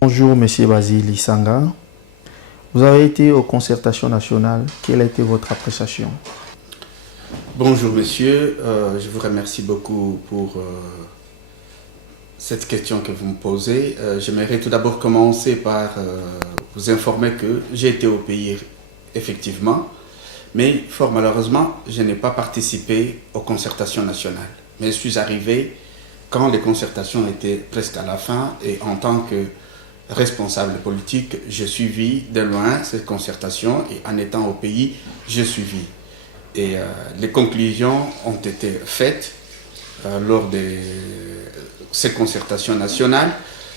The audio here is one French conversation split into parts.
Bonjour, Monsieur Basile Isanga. Vous avez été aux concertations nationales. Quelle a été votre appréciation? Bonjour, monsieur. Je vous remercie beaucoup pour cette question que vous me posez. J'aimerais tout d'abord commencer par vous informer que j'ai été au pays, effectivement, mais fort malheureusement, je n'ai pas participé aux concertations nationales. Mais je suis arrivé quand les concertations étaient presque à la fin et en tant que responsable politique, j'ai suivi de loin ces concertations et en étant au pays, j'ai suivi. Et les conclusions ont été faites lors de ces concertations nationales.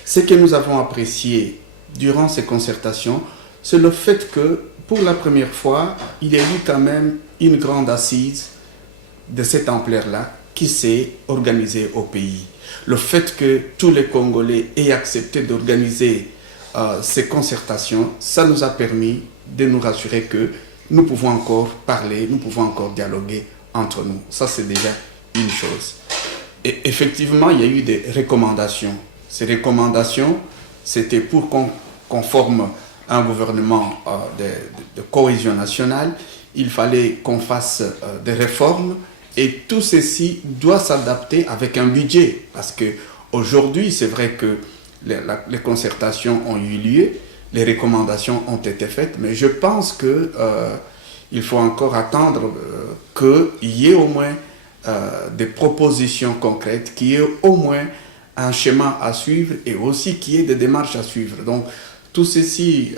Ce que nous avons apprécié durant ces concertations, c'est le fait que pour la première fois, il y a eu quand même une grande assise de cette ampleur-là qui s'est organisée au pays. Le fait que tous les Congolais aient accepté d'organiser ces concertations, ça nous a permis de nous rassurer que nous pouvons encore parler, nous pouvons encore dialoguer entre nous. Ça, c'est déjà une chose. Et effectivement, il y a eu des recommandations. Ces recommandations, c'était pour qu'on forme un gouvernement de cohésion nationale. Il fallait qu'on fasse des réformes et tout ceci doit s'adapter avec un budget. Parce qu'aujourd'hui, c'est vrai que les concertations ont eu lieu, les recommandations ont été faites, mais je pense qu'il faut encore attendre qu'il y ait au moins des propositions concrètes, qu'il y ait au moins un schéma à suivre et aussi qu'il y ait des démarches à suivre. Donc tout ceci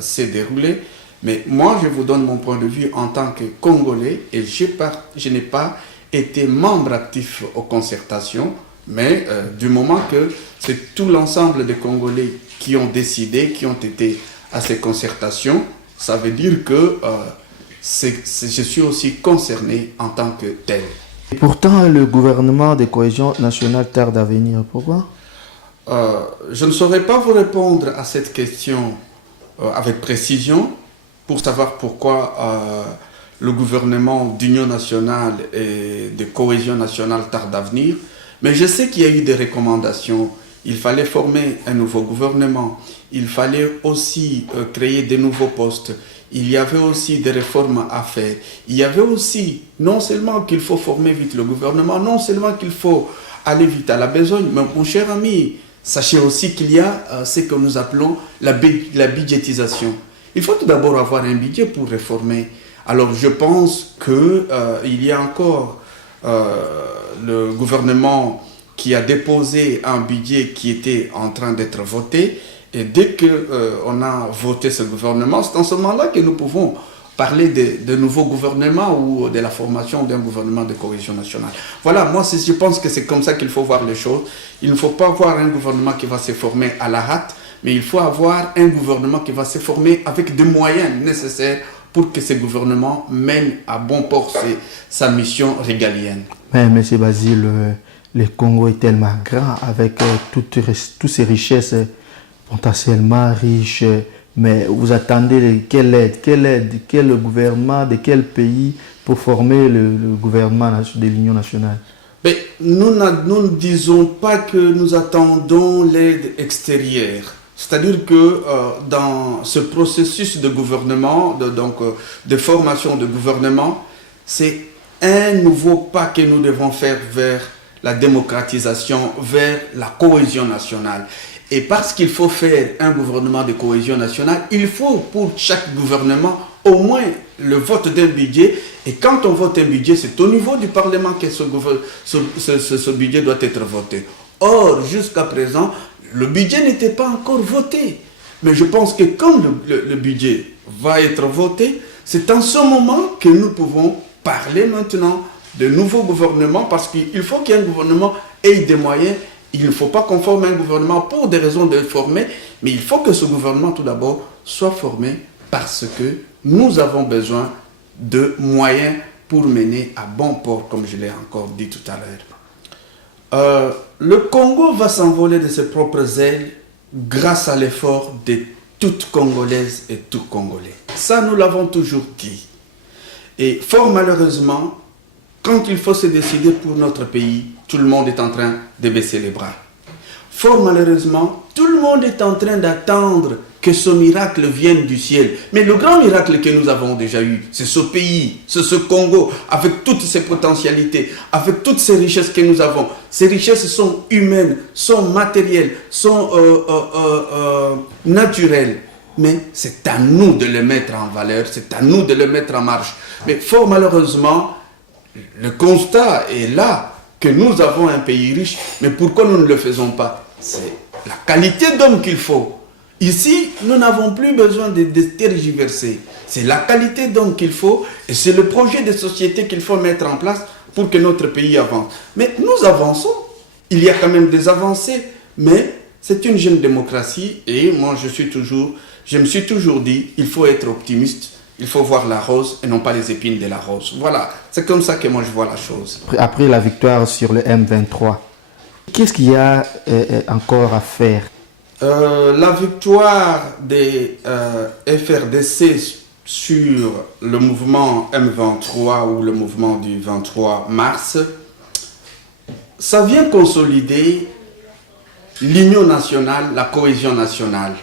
s'est déroulé, mais moi je vous donne mon point de vue en tant que Congolais et je n'ai pas été membre actif aux concertations, mais du moment que c'est tout l'ensemble des Congolais qui ont décidé, qui ont été à ces concertations, ça veut dire que je suis aussi concerné en tant que tel. Et pourtant, le gouvernement de cohésion nationale tarde à venir. Pourquoi? Je ne saurais pas vous répondre à cette question avec précision pour savoir pourquoi le gouvernement d'union nationale et de cohésion nationale tarde à venir. Mais je sais qu'il y a eu des recommandations. Il fallait former un nouveau gouvernement. Il fallait aussi créer de nouveaux postes. Il y avait aussi des réformes à faire. Il y avait aussi, non seulement qu'il faut former vite le gouvernement, non seulement qu'il faut aller vite à la besogne, mais mon cher ami, sachez aussi qu'il y a ce que nous appelons la budgétisation. Il faut tout d'abord avoir un budget pour réformer. Alors je pense qu'il y a encore le gouvernement qui a déposé un budget qui était en train d'être voté. Et dès qu'on a voté ce gouvernement, c'est en ce moment-là que nous pouvons parler de nouveaux gouvernements ou de la formation d'un gouvernement de cohésion nationale. Voilà, moi je pense que c'est comme ça qu'il faut voir les choses. Il ne faut pas avoir un gouvernement qui va se former à la hâte, mais il faut avoir un gouvernement qui va se former avec des moyens nécessaires pour que ce gouvernement mène à bon port sa mission régalienne. Mais M. Basile, le Congo est tellement grand avec toutes ces richesses potentiellement riches, mais vous attendez quel gouvernement de quel pays pour former le gouvernement de l'Union nationale? Mais nous ne disons pas que nous attendons l'aide extérieure. C'est-à-dire que dans ce processus de gouvernement, de formation de gouvernement, c'est un nouveau pas que nous devons faire vers la démocratisation, vers la cohésion nationale. Et parce qu'il faut faire un gouvernement de cohésion nationale, il faut pour chaque gouvernement au moins le vote d'un budget. Et quand on vote un budget, c'est au niveau du Parlement que ce budget doit être voté. Or, jusqu'à présent, le budget n'était pas encore voté. Mais je pense que quand le budget va être voté, c'est en ce moment que nous pouvons parler maintenant de nouveaux gouvernements, parce qu'il faut qu'un gouvernement ait des moyens. Il ne faut pas qu'on forme un gouvernement pour des raisons de le former, mais il faut que ce gouvernement tout d'abord soit formé parce que nous avons besoin de moyens pour mener à bon port, comme je l'ai encore dit tout à l'heure. Le Congo va s'envoler de ses propres ailes grâce à l'effort de toutes Congolaises et tout Congolais. Ça, nous l'avons toujours dit. Et fort malheureusement, quand il faut se décider pour notre pays, tout le monde est en train de baisser les bras. fort malheureusement, tout le monde est en train d'attendre que ce miracle vienne du ciel. Mais le grand miracle que nous avons déjà eu, c'est ce pays, c'est ce Congo, avec toutes ses potentialités, avec toutes ces richesses que nous avons. Ces richesses sont humaines, sont matérielles, sont naturelles. Mais c'est à nous de les mettre en valeur, c'est à nous de les mettre en marche. Mais fort malheureusement, le constat est là, que nous avons un pays riche, mais pourquoi nous ne le faisons pas? C'est la qualité d'homme qu'il faut. Ici, nous n'avons plus besoin de tergiverser. C'est la qualité d'homme qu'il faut et c'est le projet de société qu'il faut mettre en place pour que notre pays avance. Mais nous avançons. Il y a quand même des avancées, mais c'est une jeune démocratie et moi je me suis toujours dit, il faut être optimiste. Il faut voir la rose et non pas les épines de la rose. Voilà, c'est comme ça que moi je vois la chose. Après la victoire sur le M23, qu'est-ce qu'il y a encore à faire? La victoire des FRDC sur le mouvement M23 ou le mouvement du 23 mars, ça vient consolider l'union nationale, la cohésion nationale.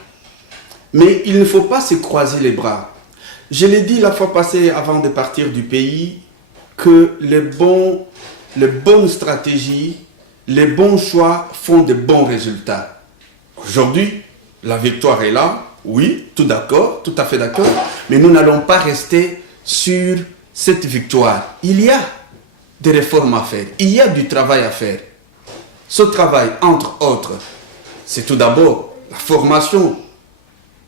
Mais il ne faut pas se croiser les bras. Je l'ai dit la fois passée avant de partir du pays que les bonnes stratégies, les bons choix font de bons résultats. Aujourd'hui, la victoire est là, oui, tout d'accord, tout à fait d'accord, mais nous n'allons pas rester sur cette victoire. Il y a des réformes à faire, il y a du travail à faire. Ce travail, entre autres, c'est tout d'abord la formation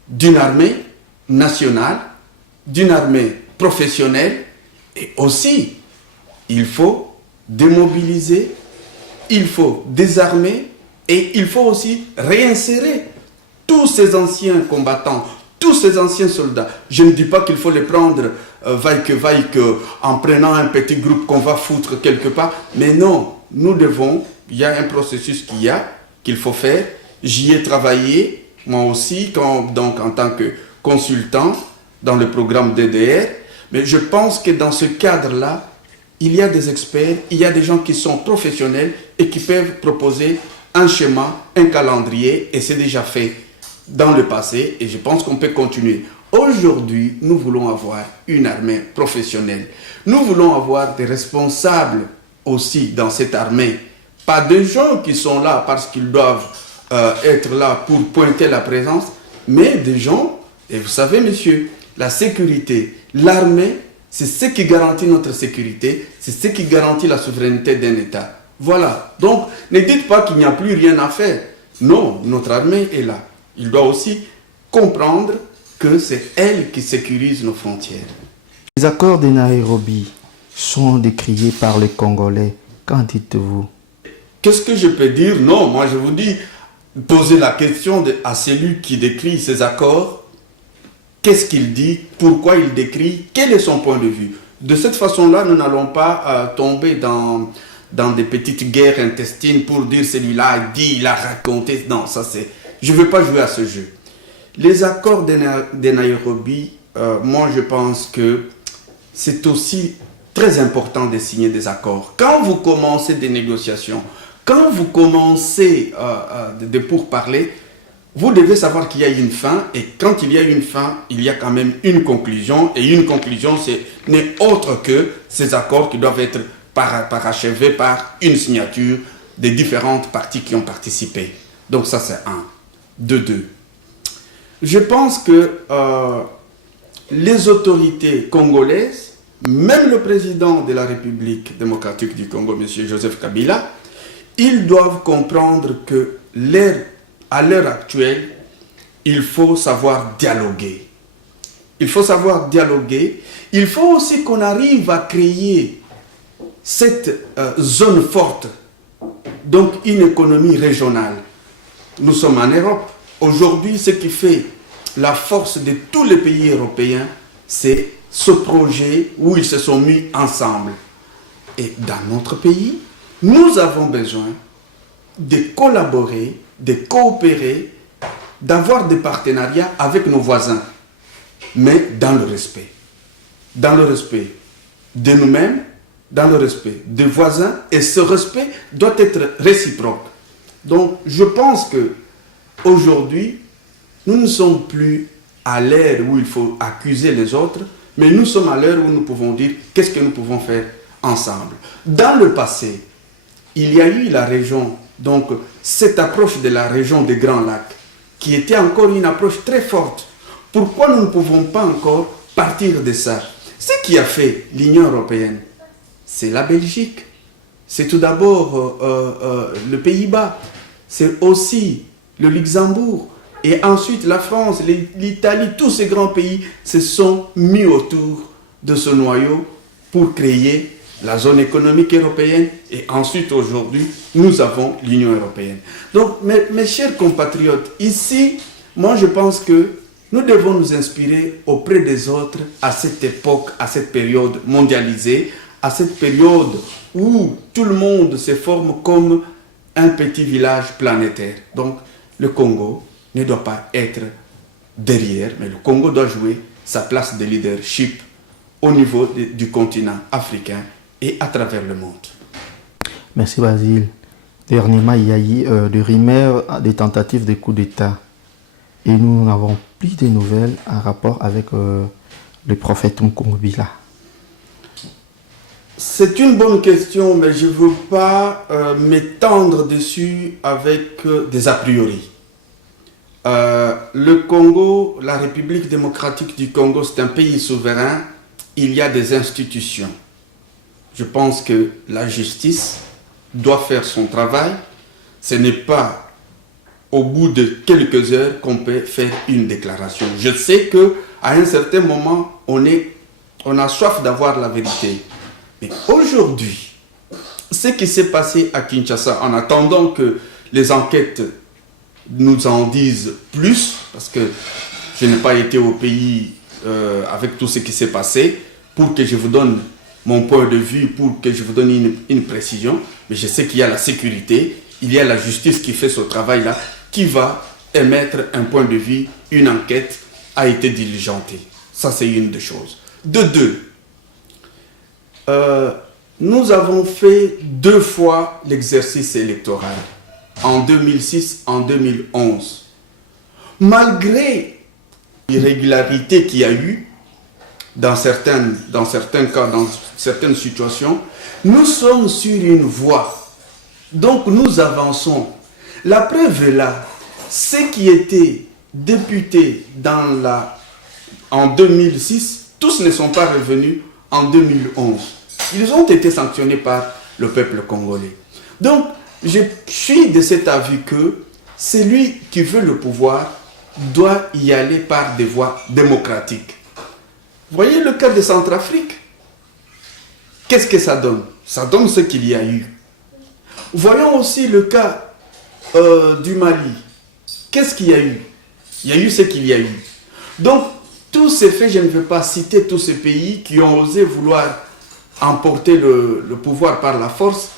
d'une armée nationale, d'une armée professionnelle, et aussi, il faut démobiliser, il faut désarmer, et il faut aussi réinsérer tous ces anciens combattants, tous ces anciens soldats. Je ne dis pas qu'il faut les prendre vaille que, en prenant un petit groupe qu'on va foutre quelque part, mais non, nous devons, il y a un processus qu'il faut faire. J'y ai travaillé, moi aussi, donc en tant que consultant, dans le programme DDR, mais je pense que dans ce cadre-là, il y a des experts, il y a des gens qui sont professionnels et qui peuvent proposer un schéma, un calendrier, et c'est déjà fait dans le passé, et je pense qu'on peut continuer. Aujourd'hui, nous voulons avoir une armée professionnelle. Nous voulons avoir des responsables aussi dans cette armée, pas des gens qui sont là parce qu'ils doivent être là pour pointer la présence, mais des gens, et vous savez, messieurs, la sécurité, l'armée, c'est ce qui garantit notre sécurité, c'est ce qui garantit la souveraineté d'un État. Voilà. Donc, ne dites pas qu'il n'y a plus rien à faire. Non, notre armée est là. Il doit aussi comprendre que c'est elle qui sécurise nos frontières. Les accords de Nairobi sont décriés par les Congolais. Qu'en dites-vous? Qu'est-ce que je peux dire? Non, moi je vous dis, posez la question à celui qui décrit ces accords. Qu'est-ce qu'il dit? Pourquoi il décrit? Quel est son point de vue? De cette façon-là, nous n'allons pas tomber dans des petites guerres intestines pour dire celui-là a dit, il a raconté. Non, ça c'est... Je ne veux pas jouer à ce jeu. Les accords de Nairobi, moi je pense que c'est aussi très important de signer des accords. Quand vous commencez des négociations, quand vous commencez de pourparler, vous devez savoir qu'il y a une fin, et quand il y a une fin, il y a quand même une conclusion, et une conclusion, n'est autre que ces accords qui doivent être parachevés par une signature des différentes parties qui ont participé. Donc ça c'est un. De deux. Je pense que les autorités congolaises, même le président de la République démocratique du Congo, M. Joseph Kabila, ils doivent comprendre que à l'heure actuelle, il faut savoir dialoguer. Il faut savoir dialoguer. Il faut aussi qu'on arrive à créer cette zone forte, donc une économie régionale. Nous sommes en Europe. Aujourd'hui, ce qui fait la force de tous les pays européens, c'est ce projet où ils se sont mis ensemble. Et dans notre pays, nous avons besoin de collaborer, de coopérer, d'avoir des partenariats avec nos voisins, mais dans le respect. Dans le respect de nous-mêmes, dans le respect des voisins, et ce respect doit être réciproque. Donc, je pense que aujourd'hui, nous ne sommes plus à l'ère où il faut accuser les autres, mais nous sommes à l'ère où nous pouvons dire qu'est-ce que nous pouvons faire ensemble. Dans le passé, il y a eu la région, donc cette approche de la région des Grands Lacs, qui était encore une approche très forte. Pourquoi nous ne pouvons pas encore partir de ça? Ce qui a fait l'Union européenne, c'est la Belgique, c'est tout d'abord le Pays-Bas, c'est aussi le Luxembourg, et ensuite la France, l'Italie, tous ces grands pays se sont mis autour de ce noyau pour créer la zone économique européenne, et ensuite aujourd'hui, nous avons l'Union européenne. Donc, mes chers compatriotes, ici, moi je pense que nous devons nous inspirer auprès des autres à cette époque, à cette période mondialisée, à cette période où tout le monde se forme comme un petit village planétaire. Donc, le Congo ne doit pas être derrière, mais le Congo doit jouer sa place de leadership au niveau du continent africain et à travers le monde. Merci Basile. Dernièrement, il y a eu des rumeurs des tentatives de coup d'État. Et nous n'avons plus de nouvelles en rapport avec le prophète Nkongobila. C'est une bonne question, mais je ne veux pas m'étendre dessus avec des a priori. Le Congo, la République démocratique du Congo, c'est un pays souverain. Il y a des institutions. Je pense que la justice doit faire son travail. Ce n'est pas au bout de quelques heures qu'on peut faire une déclaration. Je sais qu'à un certain moment, on a soif d'avoir la vérité. Mais aujourd'hui, ce qui s'est passé à Kinshasa, en attendant que les enquêtes nous en disent plus, parce que je n'ai pas été au pays avec tout ce qui s'est passé, pour que je vous donne mon point de vue, pour que je vous donne une précision, mais je sais qu'il y a la sécurité, il y a la justice qui fait ce travail-là, qui va émettre un point de vue, une enquête a été diligentée. Ça, c'est une des choses. De deux, nous avons fait 2 fois l'exercice électoral, en 2006, en 2011. Malgré l'irrégularité qu'il y a eu, dans certains cas, dans certaines situations, nous sommes sur une voie. Donc nous avançons. La preuve est là. Ceux qui étaient députés en 2006, tous ne sont pas revenus en 2011. Ils ont été sanctionnés par le peuple congolais. Donc, je suis de cet avis que celui qui veut le pouvoir doit y aller par des voies démocratiques. Voyez le cas de Centrafrique. Qu'est-ce que ça donne? Ça donne ce qu'il y a eu. Voyons aussi le cas du Mali. Qu'est-ce qu'il y a eu? Il y a eu ce qu'il y a eu. Donc, tous ces faits, je ne veux pas citer tous ces pays qui ont osé vouloir emporter le pouvoir par la force.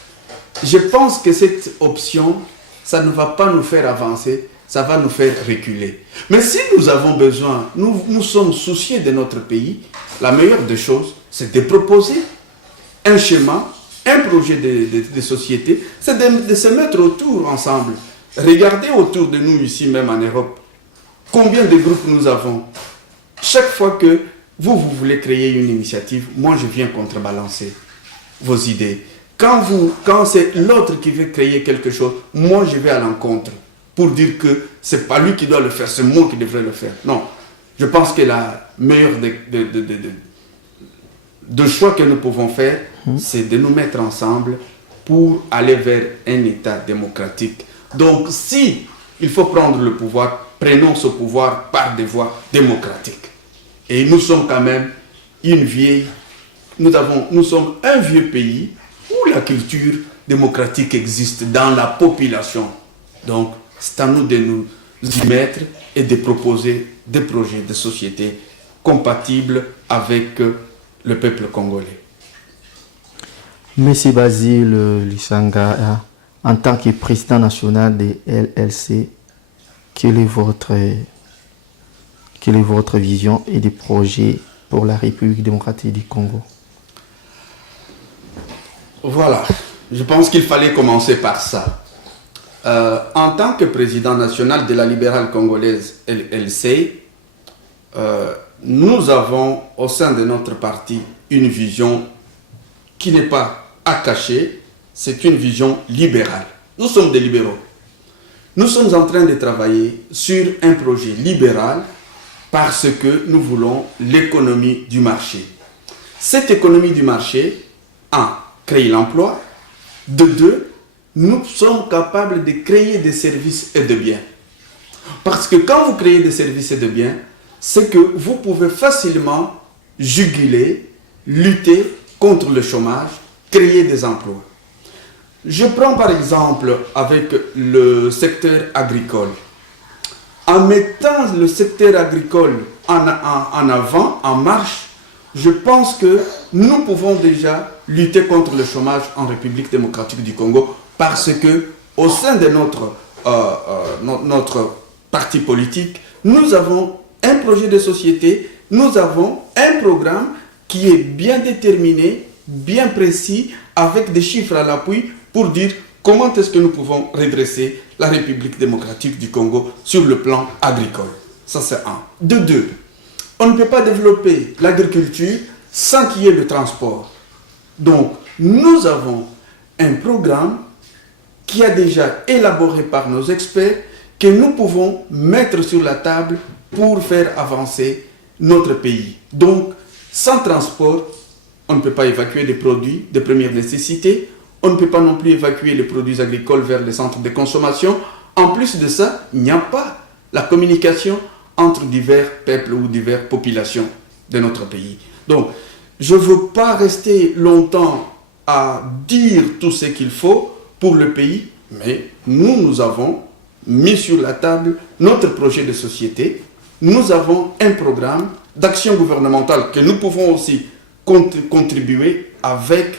Je pense que cette option, ça ne va pas nous faire avancer, ça va nous faire reculer. Mais si nous avons besoin, nous sommes souciés de notre pays, la meilleure des choses, c'est de proposer un schéma, un projet de société, c'est de se mettre autour ensemble. Regardez autour de nous ici, même en Europe, combien de groupes nous avons. Chaque fois que vous voulez créer une initiative, moi je viens contrebalancer vos idées. Quand c'est l'autre qui veut créer quelque chose, moi je vais à l'encontre pour dire que c'est pas lui qui doit le faire, c'est moi qui devrais le faire. Non, je pense que la meilleure de choix que nous pouvons faire, c'est de nous mettre ensemble pour aller vers un État démocratique. Donc si il faut prendre le pouvoir, prenons ce pouvoir par des voies démocratiques. Et nous sommes quand même nous sommes un vieux pays où la culture démocratique existe dans la population. Donc, c'est à nous de nous y mettre et de proposer des projets de société compatibles avec le peuple congolais. Monsieur Basile Lisanga, en tant que président national de LLC, quelle est votre vision et des projets pour la République démocratique du Congo? Voilà, je pense qu'il fallait commencer par ça. En tant que président national de la libérale congolaise LLC, nous avons au sein de notre parti une vision qui n'est pas à cacher, c'est une vision libérale. Nous sommes des libéraux. Nous sommes en train de travailler sur un projet libéral parce que nous voulons l'économie du marché. Cette économie du marché, un, crée l'emploi, de deux, nous sommes capables de créer des services et de biens. Parce que quand vous créez des services et de biens, c'est que vous pouvez facilement juguler, lutter contre le chômage, créer des emplois. Je prends par exemple avec le secteur agricole. En mettant le secteur agricole en avant, en marche, je pense que nous pouvons déjà lutter contre le chômage en République démocratique du Congo parce que au sein de notre parti politique, nous avons un projet de société, nous avons un programme qui est bien déterminé, bien précis, avec des chiffres à l'appui pour dire comment est-ce que nous pouvons redresser la République démocratique du Congo sur le plan agricole. Ça, c'est un. De deux, on ne peut pas développer l'agriculture sans qu'il y ait le transport. Donc, nous avons un programme qui a déjà élaboré par nos experts que nous pouvons mettre sur la table pour faire avancer notre pays. Donc, sans transport, on ne peut pas évacuer des produits de première nécessité. On ne peut pas non plus évacuer les produits agricoles vers les centres de consommation. En plus de ça, il n'y a pas la communication entre divers peuples ou diverses populations de notre pays. Donc, je ne veux pas rester longtemps à dire tout ce qu'il faut pour le pays, mais nous avons mis sur la table notre projet de société. Nous avons un programme d'action gouvernementale que nous pouvons aussi contribuer avec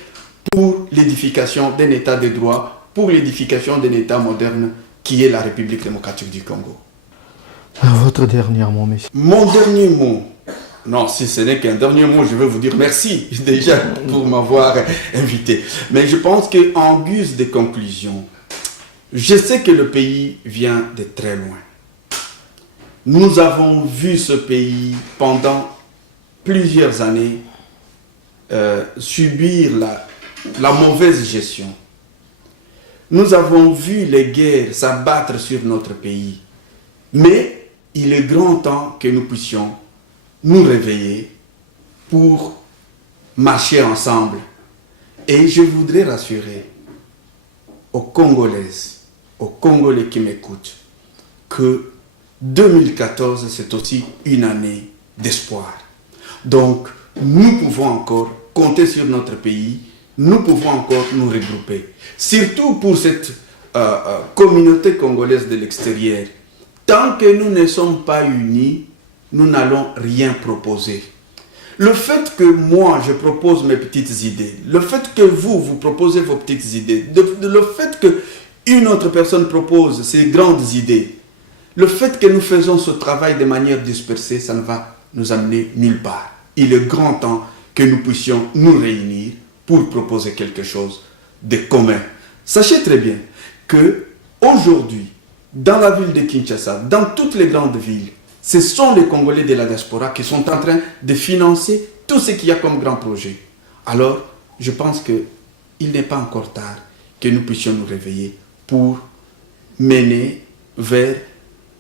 pour l'édification d'un État de droit, pour l'édification d'un État moderne qui est la République démocratique du Congo. Votre dernier mot, monsieur. Mon dernier mot, non, si ce n'est qu'un dernier mot, je vais vous dire merci déjà pour m'avoir invité. Mais je pense qu'en guise de conclusion, je sais que le pays vient de très loin. Nous avons vu ce pays pendant plusieurs années subir la mauvaise gestion. Nous avons vu les guerres s'abattre sur notre pays. Mais il est grand temps que nous puissions nous réveiller pour marcher ensemble. Et je voudrais rassurer aux Congolaises, aux Congolais qui m'écoutent, que 2014, c'est aussi une année d'espoir. Donc, nous pouvons encore compter sur notre pays, nous pouvons encore nous regrouper. Surtout pour cette communauté congolaise de l'extérieur. Tant que nous ne sommes pas unis, nous n'allons rien proposer. Le fait que moi, je propose mes petites idées, le fait que vous proposez vos petites idées, le fait qu'une autre personne propose ses grandes idées, le fait que nous faisons ce travail de manière dispersée, ça ne va nous amener nulle part. Il est grand temps que nous puissions nous réunir pour proposer quelque chose de commun. Sachez très bien que aujourd'hui, dans la ville de Kinshasa, dans toutes les grandes villes, ce sont les Congolais de la diaspora qui sont en train de financer tout ce qu'il y a comme grand projet. Alors, je pense qu'il n'est pas encore tard que nous puissions nous réveiller pour mener vers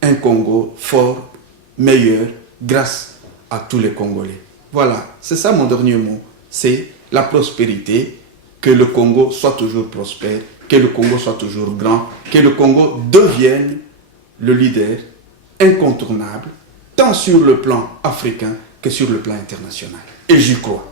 un Congo fort, meilleur, grâce à tous les Congolais. Voilà, c'est ça mon dernier mot. C'est la prospérité, que le Congo soit toujours prospère, que le Congo soit toujours grand, que le Congo devienne le leader incontournable, tant sur le plan africain que sur le plan international. Et j'y crois.